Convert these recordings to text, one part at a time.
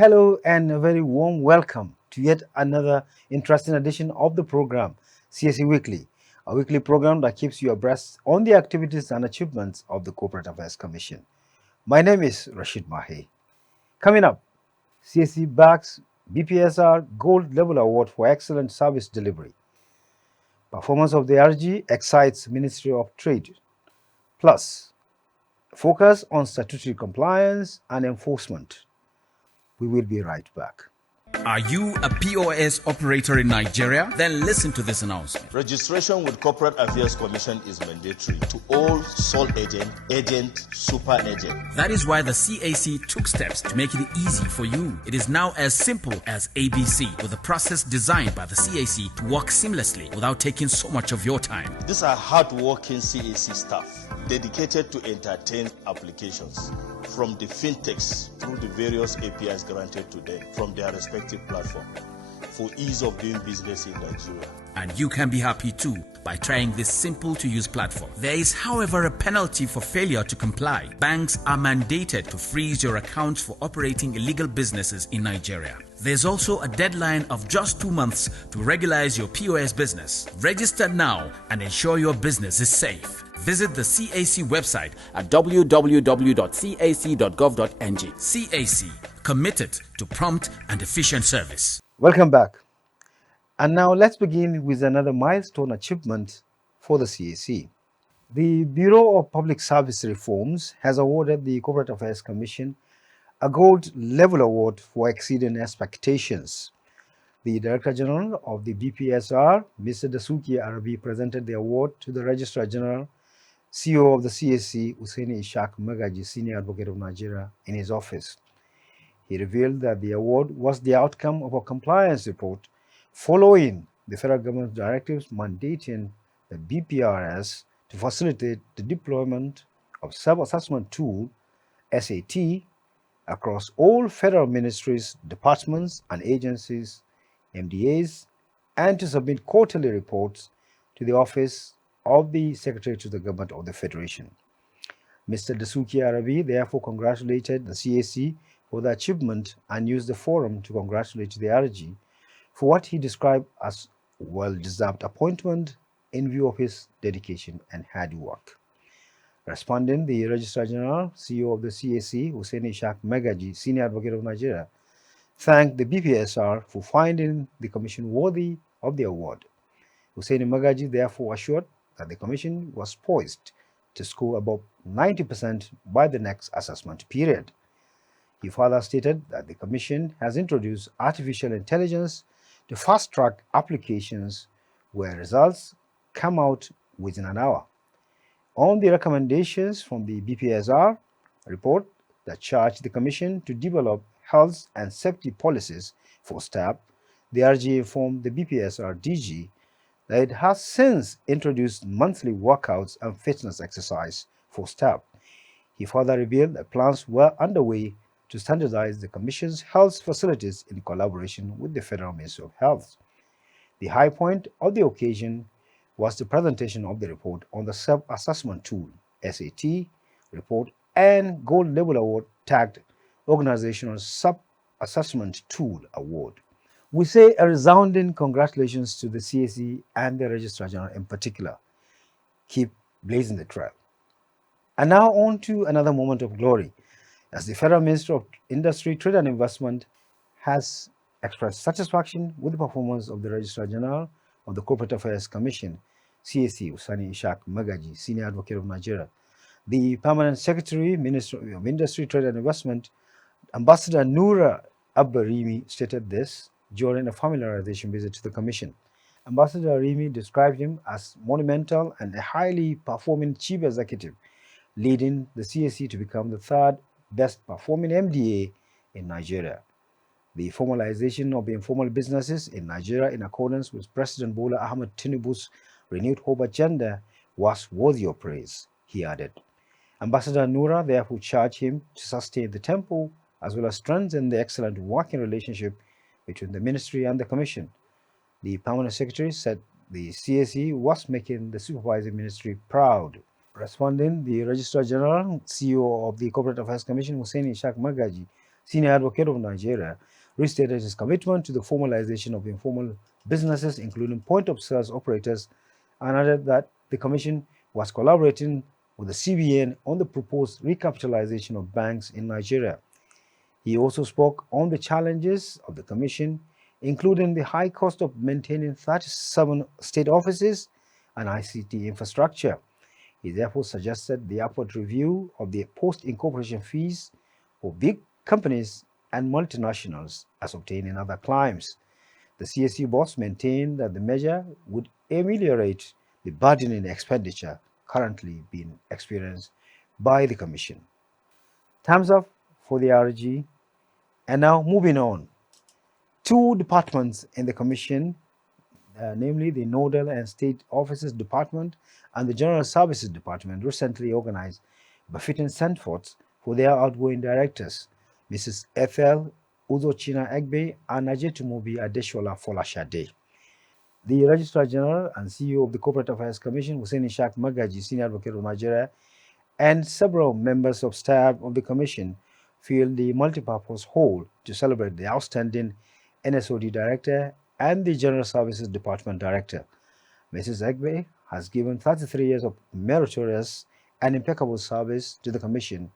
Hello and a very warm welcome to yet another interesting edition of the program, CSE Weekly, a weekly program that keeps you abreast on the activities and achievements of the Corporate Affairs Commission. My name is Rashid Mahi. Coming up, CSE backs BPSR Gold Level Award for Excellent Service Delivery. Performance of the RG excites Ministry of Trade. Plus, focus on statutory compliance and enforcement. We will be right back. Are you a POS operator in Nigeria? Then listen to this announcement. Registration with Corporate Affairs Commission is mandatory to all sole agent, super agent. That is why the CAC took steps to make it easy for you. It is now as simple as ABC, with a process designed by the CAC to work seamlessly without taking so much of your time. These are hard-working CAC staff dedicated to entertain applications from the fintechs through the various APIs granted to them from their respective platform for ease of doing business in Nigeria. And you can be happy too by trying this simple-to-use platform. There is, however, a penalty for failure to comply. Banks are mandated to freeze your accounts for operating illegal businesses in Nigeria. There's also a deadline of just 2 months to regularize your POS business. Register now and ensure your business is safe. Visit the CAC website at www.cac.gov.ng. CAC, committed to prompt and efficient service. Welcome back. And now let's begin with another milestone achievement for the CAC. The Bureau of Public Service Reforms has awarded the Corporate Affairs Commission a Gold Level Award for exceeding expectations. The Director General of the BPSR, Mr. Dasuki Arabi, presented the award to the Registrar General, CEO of the CAC, Hussaini Ishaq Magaji, Senior Advocate of Nigeria, in his office. He revealed that the award was the outcome of a compliance report following the federal government's directives mandating the BPRS to facilitate the deployment of self-assessment tool, SAT, across all federal ministries, departments and agencies, MDAs, and to submit quarterly reports to the Office of the Secretary to the Government of the Federation. Mr. Dasuki Arabi therefore congratulated the CAC for the achievement and used the forum to congratulate the RG for what he described as well-deserved appointment in view of his dedication and hard work. Responding, the Registrar General, CEO of the CAC, Hussaini Ishaq Magaji, Senior Advocate of Nigeria, thanked the BPSR for finding the Commission worthy of the award. Hussaini Magaji therefore assured that the Commission was poised to score above 90% by the next assessment period. He further stated that the Commission has introduced artificial intelligence to fast-track applications where results come out within an hour. On the recommendations from the BPSR report that charged the Commission to develop health and safety policies for staff, the RG informed the BPSR DG that it has since introduced monthly workouts and fitness exercise for staff. He further revealed that plans were underway to standardize the Commission's health facilities in collaboration with the Federal Ministry of Health. The high point of the occasion was the presentation of the report on the Self-Assessment Tool, SAT, report and Gold Level Award tagged Organizational Sub-Assessment Tool Award. We say a resounding congratulations to the CAC and the Registrar General in particular. Keep blazing the trail. And now on to another moment of glory, as the Federal Minister of Industry, Trade and Investment has expressed satisfaction with the performance of the Registrar General of the Corporate Affairs Commission, CAC, Hussaini Ishaq Magaji, Senior Advocate of Nigeria. The Permanent Secretary, Minister of Industry, Trade and Investment, Ambassador Noura Abba-Rimi, stated this during a familiarization visit to the Commission. Ambassador Rimi described him as monumental and a highly performing chief executive, leading the CAC to become the third best performing MDA in Nigeria. The formalization of the informal businesses in Nigeria in accordance with President Bola Ahmed Tinubu's renewed hope agenda was worthy of praise, he added. Ambassador Noura therefore charged him to sustain the tempo as well as strengthen the excellent working relationship between the ministry and the Commission. The Permanent Secretary said the CAC was making the supervising ministry proud. Responding, the Registrar General, CEO of the Corporate Affairs Commission, Hussaini Ishaq Magaji, Senior Advocate of Nigeria, restated his commitment to the formalization of informal businesses, including point-of-sales operators, and added that the Commission was collaborating with the CBN on the proposed recapitalization of banks in Nigeria. He also spoke on the challenges of the Commission, including the high cost of maintaining 37 state offices and ICT infrastructure. He therefore suggested the upward review of the post-incorporation fees for big companies and multinationals as obtained in other climes. The CSE boss maintained that the measure would ameliorate the burdening expenditure currently being experienced by the Commission. Thumbs up for the RG. And now moving on. Two departments in the Commission, namely the Nodal and State Offices Department and the General Services Department, recently organized befitting send-forths for their outgoing directors, Mrs. Ethel Uzochina Egbe and Najetumobi Adeshola Folashade. The Registrar General and CEO of the Corporate Affairs Commission, Hussein Ishaq Magaji, Senior Advocate of Nigeria, and several members of staff of the Commission filled the multipurpose hall to celebrate the outstanding NSOD Director and the General Services Department Director. Mrs. Egbe has given 33 years of meritorious and impeccable service to the Commission,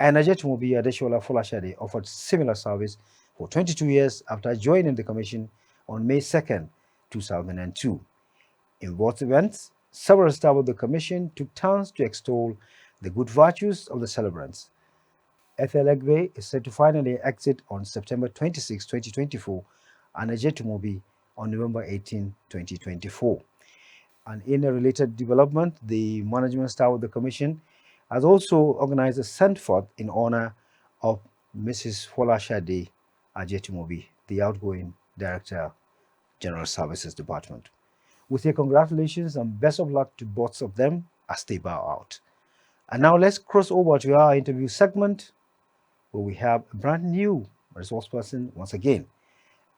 and Najetumobi Adeshola Folashade offered similar service for 22 years after joining the Commission on May 2nd, 2002. In both events, several staff of the Commission took turns to extol the good virtues of the celebrants. Ethel Egbe is set to finally exit on September 26, 2024, and Najetumobi on November 18, 2024. And in a related development, the management staff of the Commission has also organized a send-forth in honor of Mrs. Folashade Ajetumobi, the outgoing Director, General Services Department. We say congratulations and best of luck to both of them as they bow out. And now let's cross over to our interview segment, where we have a brand new resource person once again,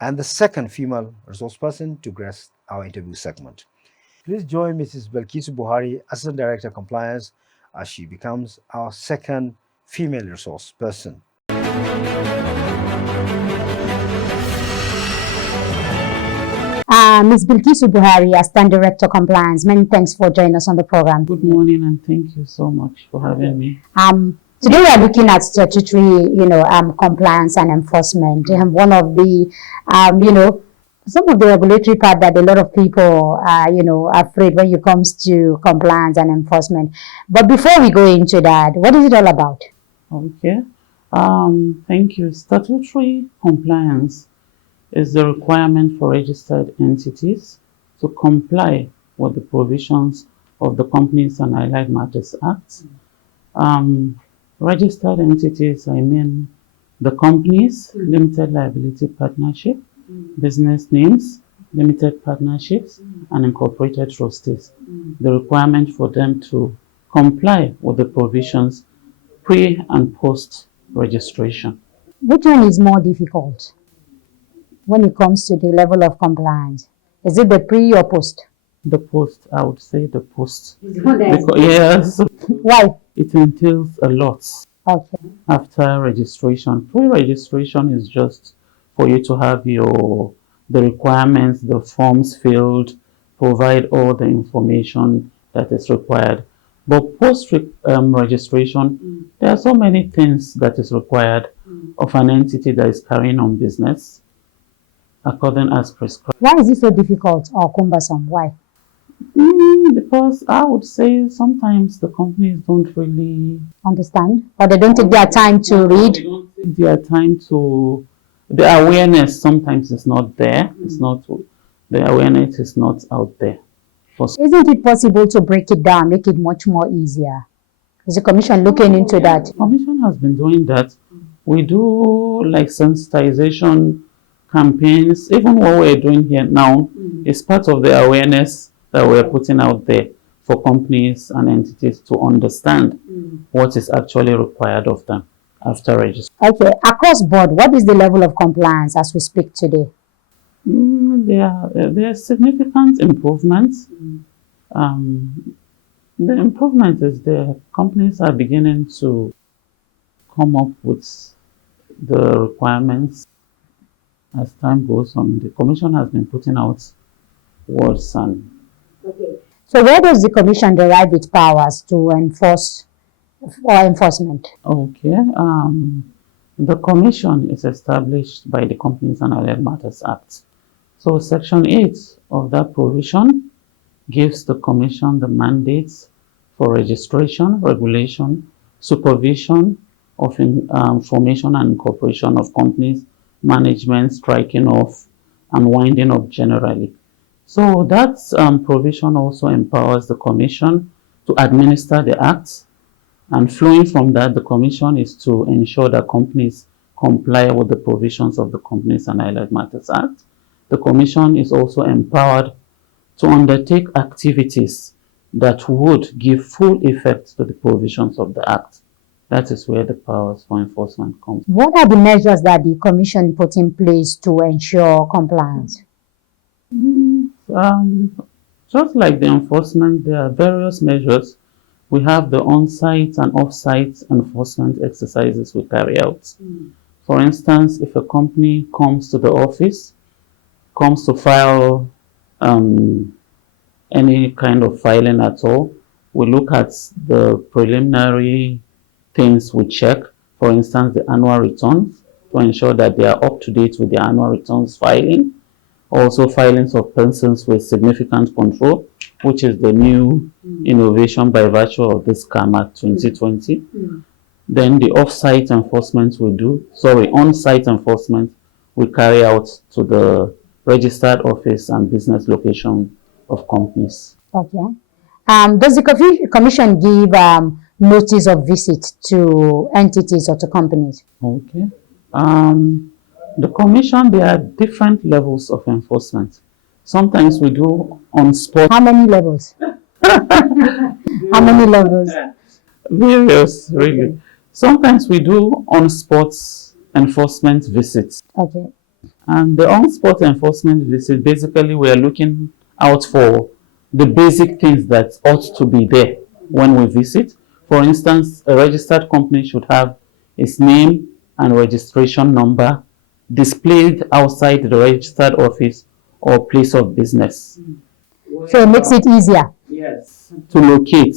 and the second female resource person to grace our interview segment. Please join Mrs. Belkisu Buhari, Assistant Director Compliance, as she becomes our second female resource person. Ms. Bilkisu Buhari, Assistant Director Compliance, many thanks for joining us on the program. Good morning and thank you so much for having me. Today we are looking at statutory, compliance and enforcement. One of the, some of the regulatory part that a lot of people are, afraid when it comes to compliance and enforcement. But before we go into that, what is it all about? Okay. Thank you. Statutory compliance is the requirement for registered entities to comply with the provisions of the Companies and Allied Matters Act. Registered entities, I mean the companies, limited liability partnership, business names, limited partnerships, and incorporated trustees. The requirement for them to comply with the provisions pre and post registration. Which one is more difficult when it comes to the level of compliance? Is it the pre or post? The post, I would say the post. Yes. Why? It entails a lot. Okay. After registration. Pre-registration is just for you to have the requirements, the forms filled, provide all the information that is required. But post-registration, there are so many things that is required of an entity that is carrying on business according as prescribed. Why is it so difficult or cumbersome? Why? Because I would say sometimes the companies don't really understand, or they don't take their time to read. They don't take their time to. The awareness sometimes is not there. It's not. The awareness is not out there. Isn't it possible to break it down, make it much more easier? Is the Commission looking into that? The Commission has been doing that. We do like sensitization campaigns. Even what we're doing here now is part of the awareness that we're putting out there for companies and entities to understand what is actually required of them after registration. Okay, across board, what is the level of compliance as we speak today? There are significant improvements. The improvement is the companies are beginning to come up with the requirements as time goes on. The Commission has been putting out words and So where does the commission derive its powers to enforce or enforcement? okay. The Commission is established by the Companies and Allied Matters Act. So Section 8 of that provision gives the Commission the mandates for registration, regulation, supervision of formation and incorporation of companies, management, striking off, and winding up generally. So that provision also empowers the Commission to administer the Act, and flowing from that, the Commission is to ensure that companies comply with the provisions of the Companies and Allied Matters Act. The Commission is also empowered to undertake activities that would give full effect to the provisions of the Act. That is where the powers for enforcement come. What are the measures that the commission put in place to ensure compliance? Just like the enforcement, there are various measures. We have the on-site and off-site enforcement exercises we carry out. For instance, if a company comes to the office, comes to file any kind of filing at all, we look at the preliminary things we check. For instance, the annual returns to ensure that they are up to date with the annual returns filing. Also, filings of persons with significant control, which is the new innovation by virtue of this CAM Act 2020. Then the off-site enforcement on-site enforcement we carry out to the registered office and business location of companies. Okay. Does the commission give notice of visit to entities or to companies? Okay. The commission, there are different levels of enforcement. Sometimes we do on spot. How many levels? How many levels? Various, really. Sometimes we do on spot enforcement visits. Okay. And the on spot enforcement visit, basically, we are looking out for the basic things that ought to be there when we visit. For instance, a registered company should have its name and registration number displayed outside the registered office or place of business. So it makes it easier. Yes. To locate.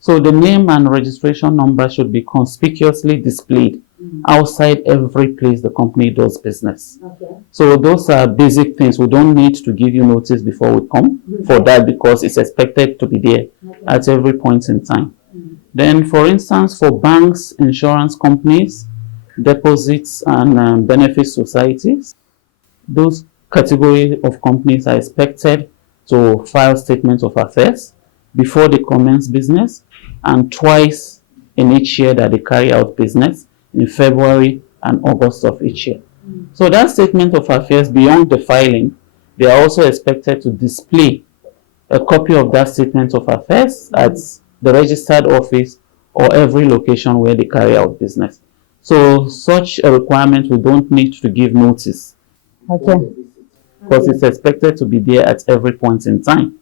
So the name and registration number should be conspicuously displayed outside every place the company does business. Okay. So those are basic things. We don't need to give you notice before we come for that, because it's expected to be there at every point in time. Then, for instance, for banks, insurance companies, deposits and benefit societies, those category of companies are expected to file statements of affairs before they commence business, and twice in each year that they carry out business, in February and August of each year. So that statement of affairs, beyond the filing, they are also expected to display a copy of that statement of affairs at the registered office or every location where they carry out business. So such a requirement, we don't need to give notice. Okay. Because it's expected to be there at every point in time.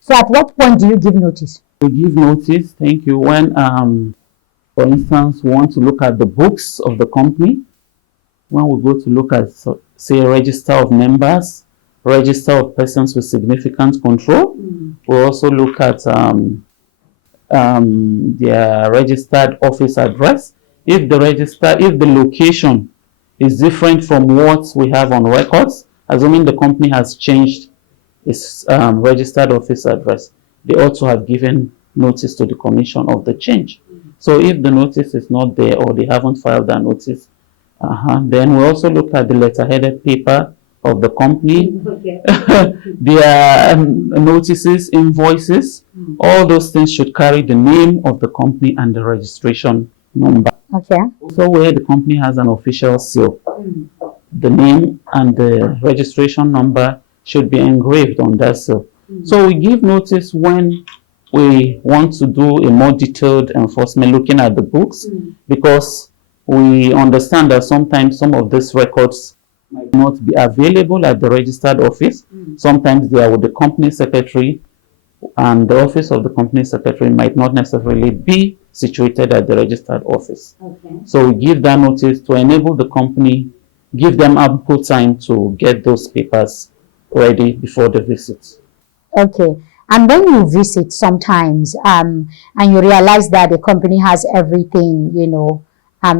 So at what point do you give notice? We give notice, thank you, when, for instance, we want to look at the books of the company. When we go to look at, say, a register of members, register of persons with significant control, we also look at their registered office address. If the location is different from what we have on records, assuming the company has changed its registered office address, they ought to have given notice to the commission of the change. So if the notice is not there or they haven't filed that notice, then we also look at the letterheaded paper of the company, their notices, invoices, all those things should carry the name of the company and the registration number. Okay. Also, where the company has an official seal, the name and the registration number should be engraved on that seal. So we give notice when we want to do a more detailed enforcement, looking at the books, because we understand that sometimes some of these records might not be available at the registered office. Sometimes they are with the company secretary, and the office of the company secretary might not necessarily be situated at the registered office. Okay. So we give that notice to enable the company, give them ample time to get those papers ready before the visit. Okay. And when you visit sometimes, and you realize that the company has everything,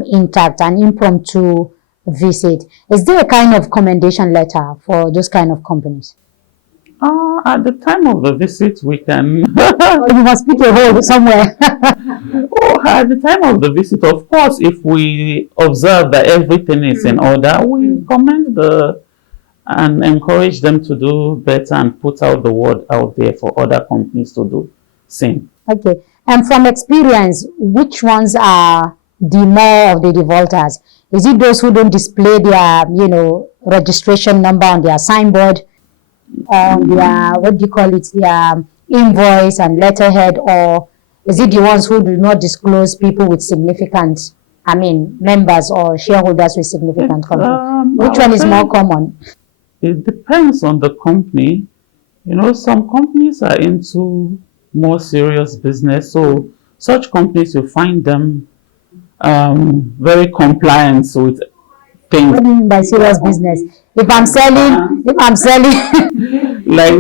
intact, an impromptu visit, is there a kind of commendation letter for those kind of companies? At the time of the visit, we can. Or you must pick a hole somewhere. At the time of the visit, of course, if we observe that everything is in order, we commend and encourage them to do better and put out the word out there for other companies to do same. Okay. And from experience, which ones are the more of the defaulters? Is it those who don't display their, registration number on their signboard, on their, their invoice and letterhead, or is it the ones who do not disclose people with significant, members or shareholders with significant company? Which one is more common? It depends on the company. Some companies are into more serious business, so such companies, you find them very compliant with things. What do you mean by serious business? If I'm selling, like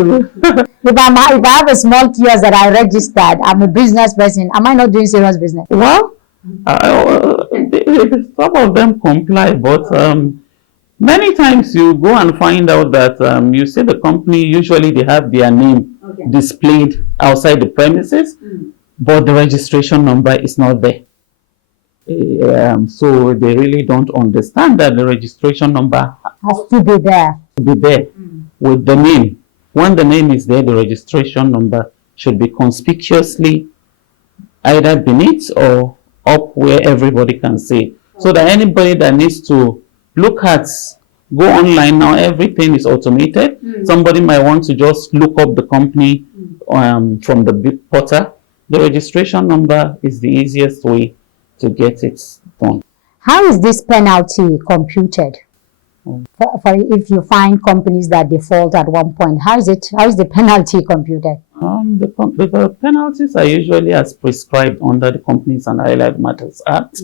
if I have a small kiosk that I registered, I'm a business person, am I not doing serious business? well, some of them comply, but many times you go and find out that you see the company, usually they have their name displayed outside the premises, but the registration number is not there. So they really don't understand that the registration number Has to be there. should be there with the name. When the name is there, the registration number should be conspicuously either beneath or up where everybody can see. So that anybody that needs to go online now, everything is automated. Somebody might want to just look up the company from the portal. The registration number is the easiest way to get it done. How is this penalty computed? For if you find companies that default at one point, how is the penalty computed? The penalties are usually as prescribed under the Companies and Allied Matters Act.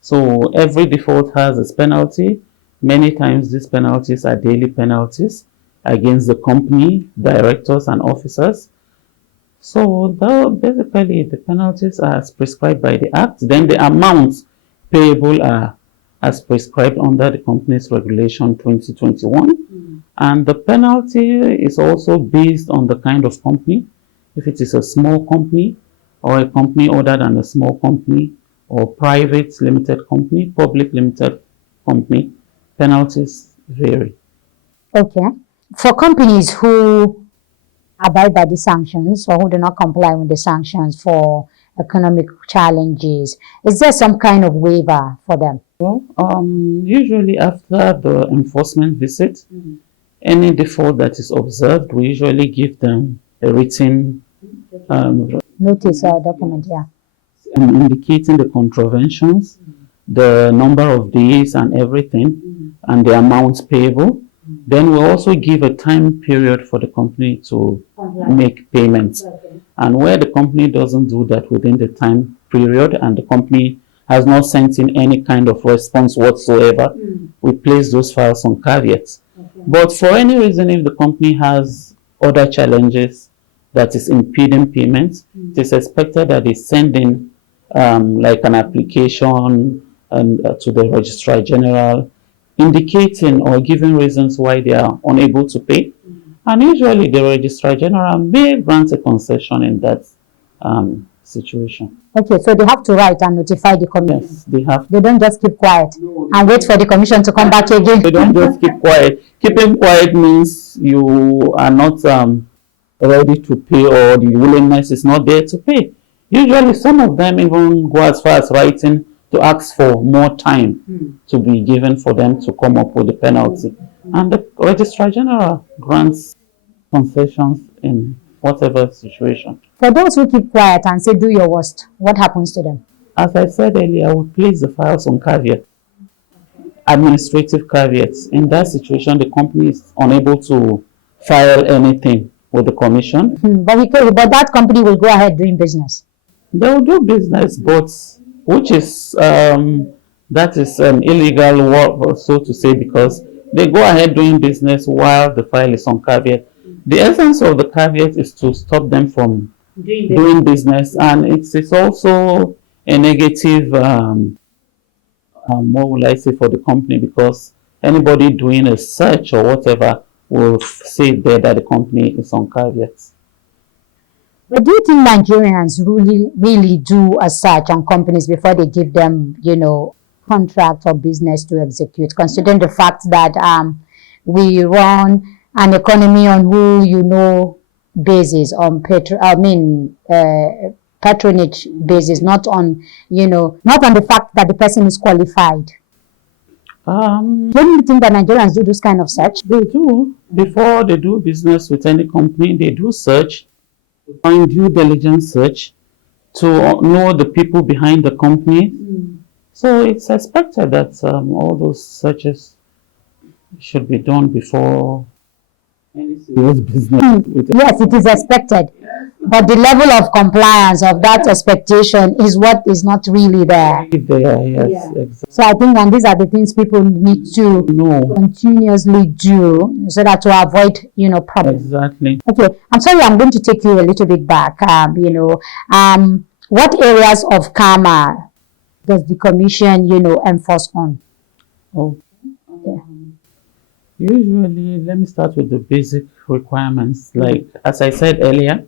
So every default has its penalty. Many times these penalties are daily penalties against the company, directors and officers. So basically the penalties are as prescribed by the Act. Then the amounts payable are as prescribed under the Companies Regulation 2021. And the penalty is also based on the kind of company. If it is a small company or a company other than a small company or private limited company, public limited company, penalties vary. Okay. For companies who abide by the sanctions or who do not comply with the sanctions for economic challenges, is there some kind of waiver for them? Well, usually after the enforcement visit, any default that is observed, we usually give them a written Notice or document, yeah. indicating the contraventions, the number of days and everything, and the amounts payable. Then we also give a time period for the company to make payments. And where the company doesn't do that within the time period and the company has not sent in any kind of response whatsoever, we place those files on caveats. But for any reason, if the company has other challenges that is impeding payments, it is expected that they send in like an application to the Registrar General indicating or giving reasons why they are unable to pay. And usually the Registrar General may grant a concession in that situation. Okay, so they have to write and notify the commission. Yes, they have. They don't just keep quiet and wait for the commission to come back again. They don't just keep quiet. Keeping quiet means you are not ready to pay or the willingness is not there to pay. Usually some of them even go as far as writing to ask for more time to be given for them to come up with the penalty. And the Registrar General grants concessions in whatever situation. For those who keep quiet and say, do your worst, what happens to them? As I said earlier, we place the files on caveat, administrative caveats. In that situation, the company is unable to file anything with the commission. But that company will go ahead doing business. They'll do business, but which is that is illegal work, so to say, because they go ahead doing business while the file is on caveat. The essence of the caveat is to stop them from doing business, and it's also a negative, what will I say, for the company, because anybody doing a search or whatever will say there that the company is on caveat. But do you think Nigerians really do a search on companies before they give them, contract or business to execute, considering the fact that we run an economy on basis, on patronage basis, not on, not on the fact that the person is qualified. Don't you think that Nigerians do this kind of search? They do. Before they do business with any company, they do search, find due diligence search to know the people behind the company. So it's expected that all those searches should be done before any serious business. Yes, it is expected. But the level of compliance of that expectation is what is not really there. Yes, exactly. So I think, and these are the things people need to continuously do so that to avoid, problems. Exactly. Okay, I'm sorry, I'm going to take you a little bit back. What areas of karma does the commission, enforce on? Okay. Usually, let me start with the basic requirements. Like, as I said earlier,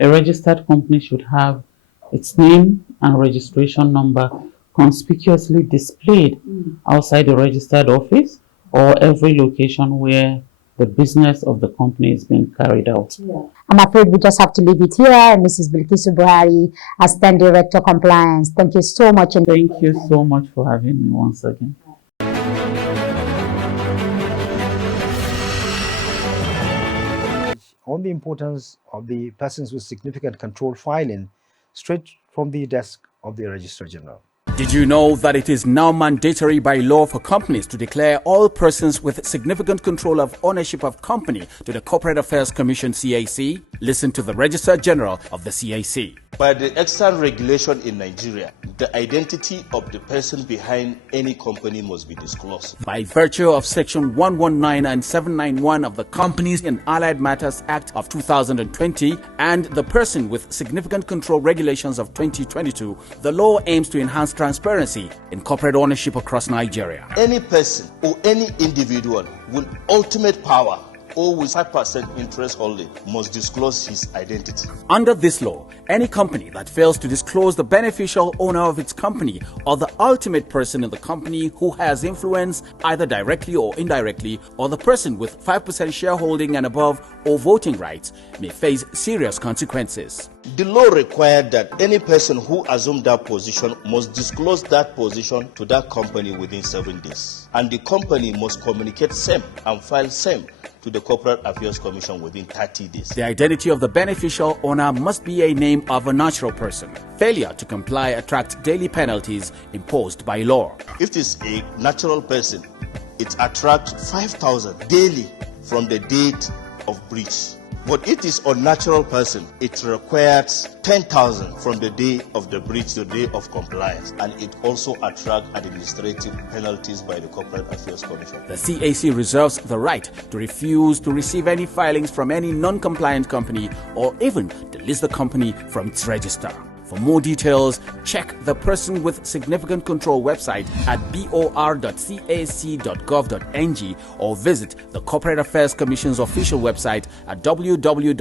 a registered company should have its name and registration number conspicuously displayed outside the registered office or every location where the business of the company is being carried out. I'm afraid we just have to leave it here. Mrs. Bilkisu Buhari, Assistant Director Compliance, thank you so much. Thank you so much for having me once again. On the importance of the persons with significant control filing straight from the desk of the Registrar General. Did you know that it is now mandatory by law for companies to declare all persons with significant control of ownership of company to the Corporate Affairs Commission (CAC)? Listen to the Registrar General of the CAC. By the extant regulation in Nigeria, the identity of the person behind any company must be disclosed. By virtue of Section 119 and 791 of the Companies and Allied Matters Act of 2020 and the Person with Significant Control Regulations of 2022, the law aims to enhance transparency in corporate ownership across Nigeria. Any person or any individual with ultimate power or with 5% interest holding must disclose his identity. Under this law, any company that fails to disclose the beneficial owner of its company or the ultimate person in the company who has influence either directly or indirectly, or the person with 5% shareholding and above or voting rights may face serious consequences. The law required that any person who assumed that position must disclose that position to that company within 7 days. And the company must communicate same and file same to the Corporate Affairs Commission within 30 days. The identity of the beneficial owner must be a name of a natural person. Failure to comply attracts daily penalties imposed by law. If it is a natural person, it attracts 5,000 daily from the date of breach. But if it is unnatural person, it requires 10,000 from the day of the breach to the day of compliance, and it also attracts administrative penalties by the Corporate Affairs Commission. The CAC reserves the right to refuse to receive any filings from any non-compliant company or even to list the company from its register. For more details, check the Person with Significant Control website at bor.cac.gov.ng or visit the Corporate Affairs Commission's official website at www.cac.gov.ng.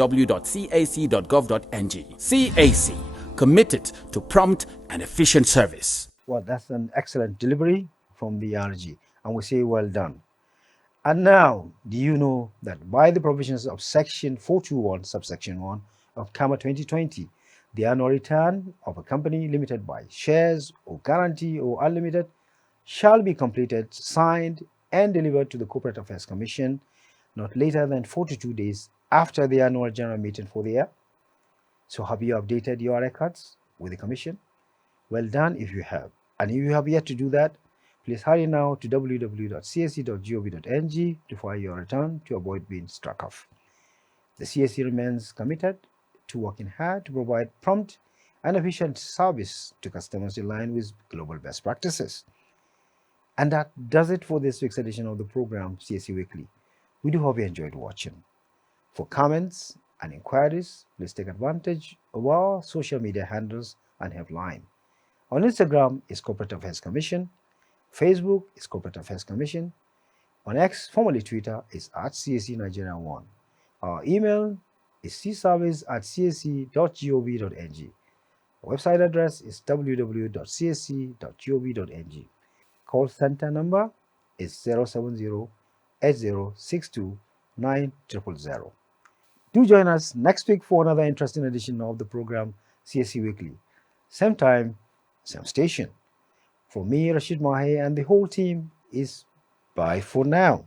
CAC, committed to prompt and efficient service. Well, that's an excellent delivery from the RG, and we say well done. And now, do you know that by the provisions of Section 421, subsection 1 of CAMA 2020, the annual return of a company limited by shares or guarantee or unlimited shall be completed, signed, and delivered to the Corporate Affairs Commission not later than 42 days after the annual general meeting for the year? So have you updated your records with the Commission? Well done if you have. And if you have yet to do that, please hurry now to www.cac.gov.ng to file your return to avoid being struck off. The CAC remains committed to working hard to provide prompt and efficient service to customers in line with global best practices. And that does it for this week's edition of the program CSE Weekly. We do hope you enjoyed watching. For comments and inquiries, please take advantage of our social media handles and helpline. On Instagram is Corporate Affairs Commission, Facebook is Corporate Affairs Commission, on X, formerly Twitter, is @CSE Nigeria 1. Our email is cservice@csc.gov.ng. Our website address is www.csc.gov.ng. Call center number is 070-8062-9000. Do join us next week for another interesting edition of the program CSE Weekly. Same time, same station. For me, Rashid Mahe, and the whole team is bye for now.